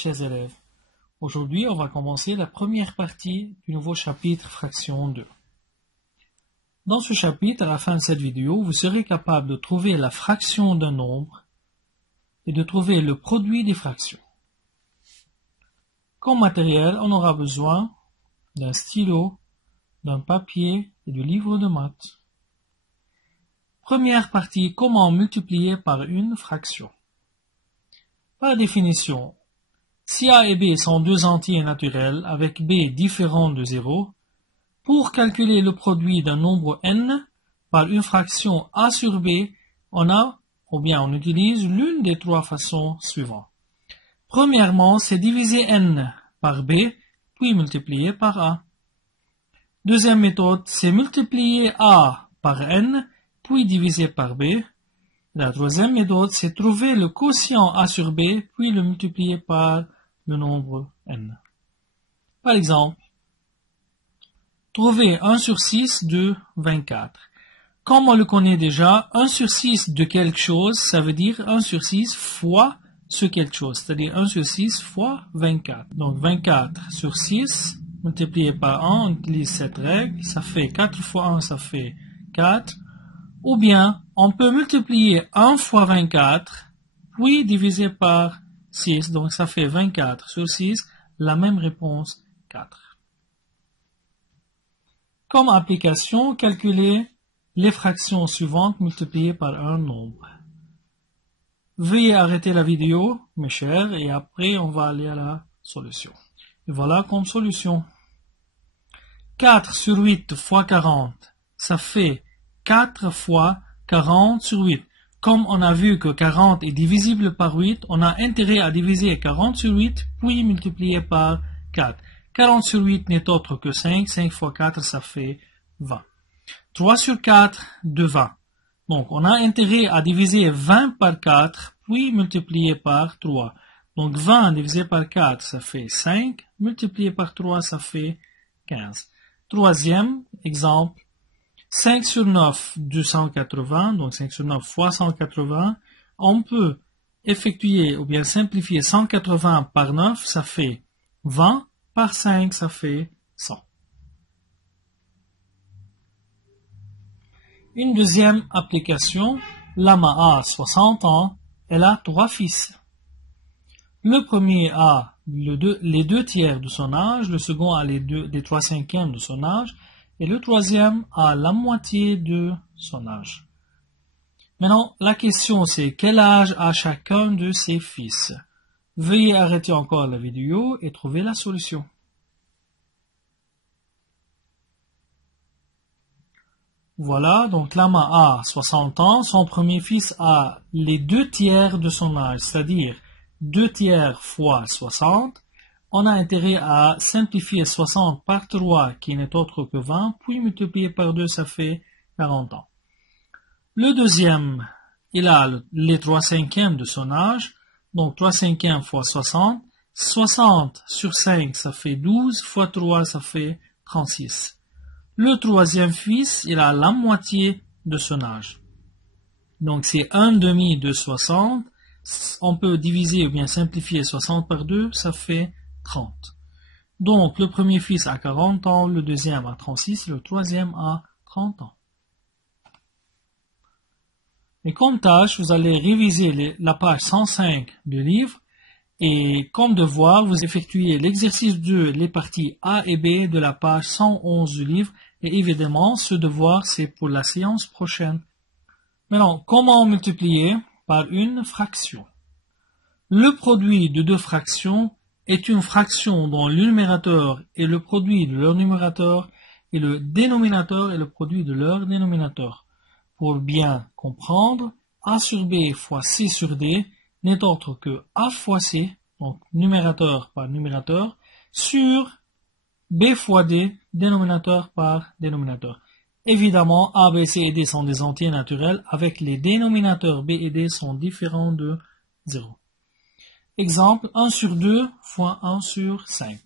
chers élèves. Aujourd'hui, on va commencer la première partie du nouveau chapitre fraction 2. Dans ce chapitre, à la fin de cette vidéo, vous serez capable de trouver la fraction d'un nombre et de trouver le produit des fractions. Comme matériel, on aura besoin d'un stylo, d'un papier et du livre de maths. Première partie, comment multiplier par une fraction. Par définition, si A et B sont deux entiers naturels avec B différent de 0, pour calculer le produit d'un nombre n par une fraction A sur B, on utilise l'une des trois façons suivantes. Premièrement, c'est diviser n par B, puis multiplier par A. Deuxième méthode, c'est multiplier A par n, puis diviser par B. La troisième méthode, c'est trouver le quotient A sur B, puis le multiplier par le nombre n. Par exemple, trouver 1 sur 6 de 24. Comme on le connaît déjà, 1 sur 6 de quelque chose, ça veut dire 1 sur 6 fois ce quelque chose, c'est-à-dire 1 sur 6 fois 24. Donc 24 sur 6, multiplié par 1, on utilise cette règle, ça fait 4 fois 1, ça fait 4. Ou bien, on peut multiplier 1 fois 24, puis diviser par 6, donc ça fait 24 sur 6, la même réponse, 4. Comme application, calculer les fractions suivantes multipliées par un nombre. Veuillez arrêter la vidéo, mes chers, et après on va aller à la solution. Et voilà comme solution. 4 sur 8 fois 40, ça fait 4 fois 40 sur 8. Comme on a vu que 40 est divisible par 8, on a intérêt à diviser 40 sur 8, puis multiplier par 4. 40 sur 8 n'est autre que 5. 5 fois 4, ça fait 20. 3 sur 4 de 20. Donc, on a intérêt à diviser 20 par 4, puis multiplier par 3. Donc, 20 divisé par 4, ça fait 5. Multiplié par 3, ça fait 15. Troisième exemple. 5 sur 9 de 180, donc 5 sur 9 fois 180, on peut effectuer ou bien simplifier 180 par 9, ça fait 20, par 5, ça fait 100. Une deuxième application, Lama a 60 ans, elle a 3 fils. Le premier a les 2 tiers de son âge, le second a les 3 cinquièmes de son âge, et le troisième a la moitié de son âge. Maintenant, la question c'est quel âge a chacun de ses fils? Veuillez arrêter encore la vidéo et trouver la solution. Voilà, donc Lama a 60 ans, son premier fils a les 2 tiers de son âge, c'est-à-dire 2 tiers fois 60. On a intérêt à simplifier 60 par 3 qui n'est autre que 20, puis multiplier par 2, ça fait 40 ans. Le deuxième, il a les 3 cinquièmes de son âge, donc 3 cinquièmes fois 60. 60 sur 5, ça fait 12, fois 3, ça fait 36. Le troisième fils, il a la moitié de son âge. Donc c'est 1 demi de 60. On peut diviser ou bien simplifier 60 par 2, ça fait 30. Donc, le premier fils a 40 ans, le deuxième a 36 et le troisième a 30 ans. Et comme tâche, vous allez réviser la page 105 du livre et comme devoir, vous effectuez l'exercice 2, les parties A et B de la page 111 du livre et évidemment, ce devoir, c'est pour la séance prochaine. Maintenant, comment multiplier par une fraction? Le produit de deux fractions est une fraction dont le numérateur est le produit de leur numérateur et le dénominateur est le produit de leur dénominateur. Pour bien comprendre, A sur B fois C sur D n'est autre que A fois C, donc numérateur par numérateur, sur B fois D, dénominateur par dénominateur. Évidemment, A, B, C et D sont des entiers naturels avec les dénominateurs B et D sont différents de 0. Exemple, 1 sur 2 fois 1 sur 5.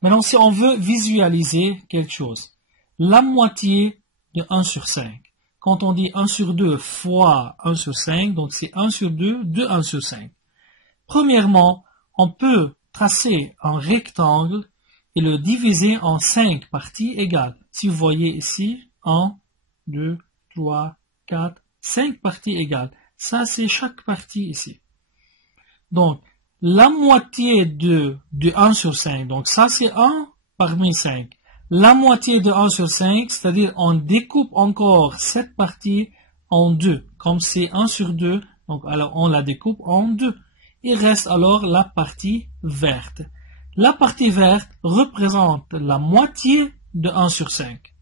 Maintenant, si on veut visualiser quelque chose, la moitié de 1 sur 5. Quand on dit 1 sur 2 fois 1 sur 5, donc c'est 1 sur 2 de 1 sur 5. Premièrement, on peut tracer un rectangle et le diviser en 5 parties égales. Si vous voyez ici, 1, 2, 3, 4, 5 parties égales. Ça, c'est chaque partie ici. Donc, la moitié de 1 sur 5, donc ça c'est 1 parmi 5. La moitié de 1 sur 5, c'est-à-dire on découpe encore cette partie en 2. Comme c'est 1 sur 2, donc alors on la découpe en 2. Il reste alors la partie verte. La partie verte représente la moitié de 1 sur 5,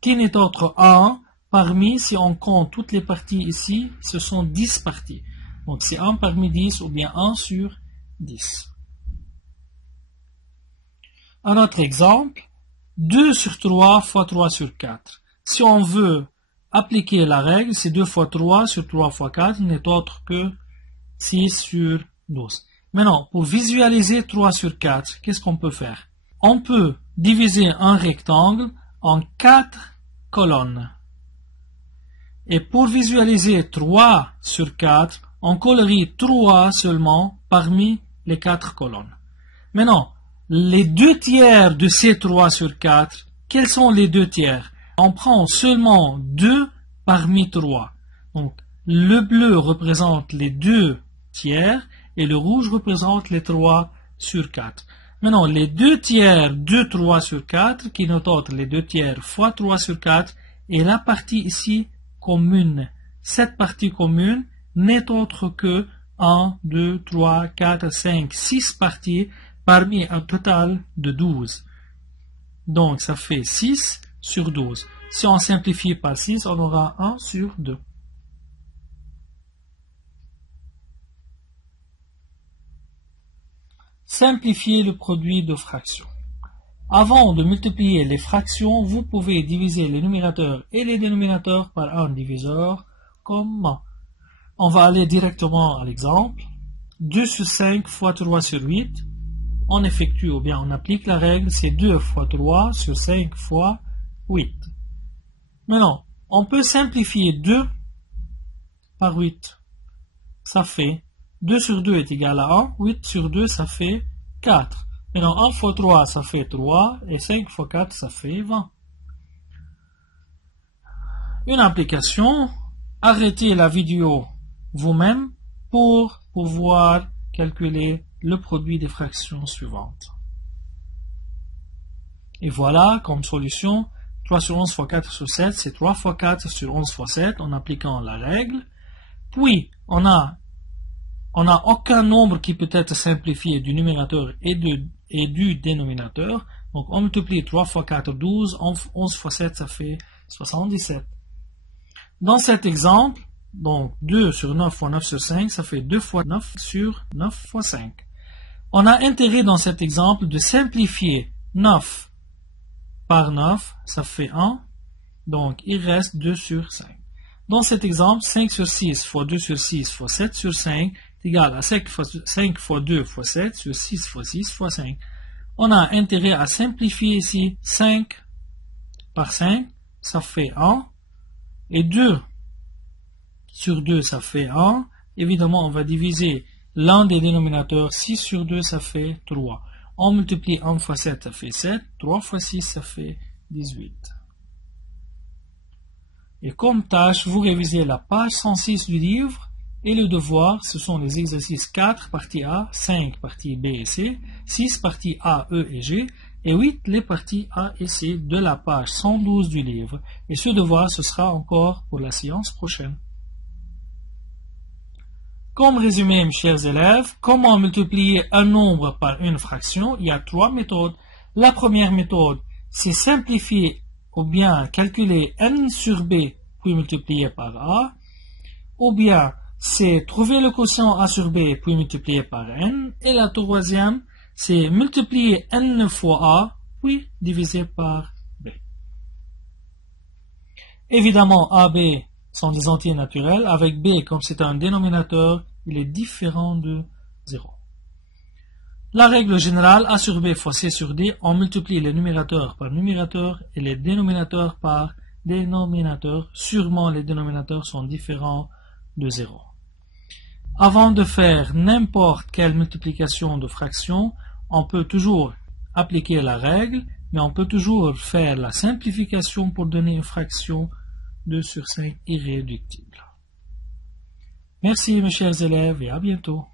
qui n'est autre 1 parmi, si on compte toutes les parties ici, ce sont 10 parties. Donc c'est 1 parmi 10 ou bien 1 sur 10. Un autre exemple, 2 sur 3 fois 3 sur 4. Si on veut appliquer la règle, c'est 2 fois 3 sur 3 fois 4 n'est autre que 6 sur 12. Maintenant, pour visualiser 3 sur 4, qu'est-ce qu'on peut faire? On peut diviser un rectangle en 4 colonnes. Et pour visualiser 3 sur 4, on colorie 3 seulement parmi les 4 colonnes. Maintenant, les 2 tiers de ces 3 sur 4, quels sont les 2 tiers? On prend seulement 2 parmi 3. Donc, le bleu représente les 2 tiers et le rouge représente les 3 sur 4. Maintenant, les 2 tiers de 3 sur 4, qui n'est autre les 2 tiers fois 3 sur 4, et la partie ici commune. Cette partie commune n'est autre que 1, 2, 3, 4, 5, 6 parties parmi un total de 12. Donc, ça fait 6 sur 12. Si on simplifie par 6, on aura 1 sur 2. Simplifier le produit de fractions. Avant de multiplier les fractions, vous pouvez diviser les numérateurs et les dénominateurs par un diviseur. Comment? On va aller directement à l'exemple. 2 sur 5 fois 3 sur 8. On effectue ou bien on applique la règle, c'est 2 fois 3 sur 5 fois 8. Maintenant, on peut simplifier 2 par 8. Ça fait 2 sur 2 est égal à 1. 8 sur 2, ça fait 4. Maintenant, 1 fois 3, ça fait 3. Et 5 fois 4, ça fait 20. Une application. Arrêtez la vidéo vous-même pour pouvoir calculer le produit des fractions suivantes. Et voilà, comme solution, 3 sur 11 fois 4 sur 7, c'est 3 fois 4 sur 11 fois 7 en appliquant la règle. Puis, on a aucun nombre qui peut être simplifié du numérateur et du dénominateur. Donc, on multiplie 3 fois 4, 12, 11 fois 7, ça fait 77. Dans cet exemple, donc 2 sur 9 fois 9 sur 5, ça fait 2 fois 9 sur 9 fois 5. On a intérêt dans cet exemple de simplifier 9 par 9, ça fait 1. Donc, il reste 2 sur 5. Dans cet exemple, 5 sur 6 fois 2 sur 6 fois 7 sur 5 est égal à 5 fois 2 fois 7 sur 6 fois 6 fois 5. On a intérêt à simplifier ici 5 par 5, ça fait 1. Et 2 sur 2, ça fait 1. Évidemment, on va diviser l'un des dénominateurs. 6 sur 2, ça fait 3. On multiplie 1 fois 7, ça fait 7. 3 fois 6, ça fait 18. Et comme tâche, vous révisez la page 106 du livre. Et le devoir, ce sont les exercices 4, partie A, 5, partie B et C, 6, partie A, E et G, et 8, les parties A et C de la page 112 du livre. Et ce devoir, ce sera encore pour la séance prochaine. Comme résumé, mes chers élèves, comment multiplier un nombre par une fraction? Il y a 3 méthodes. La première méthode, c'est simplifier ou bien calculer n sur b, puis multiplier par a, ou bien c'est trouver le quotient a sur b, puis multiplier par n, et la troisième, c'est multiplier n fois a, puis diviser par b. Évidemment, a, b sont des entiers naturels. Avec b, comme c'est un dénominateur, il est différent de 0. La règle générale, a sur b fois c sur d, on multiplie les numérateurs par numérateurs et les dénominateurs par dénominateurs. Sûrement, les dénominateurs sont différents de 0. Avant de faire n'importe quelle multiplication de fractions, on peut toujours appliquer la règle, mais on peut toujours faire la simplification pour donner une fraction 2 sur 5 irréductible. Merci mes chers élèves et à bientôt.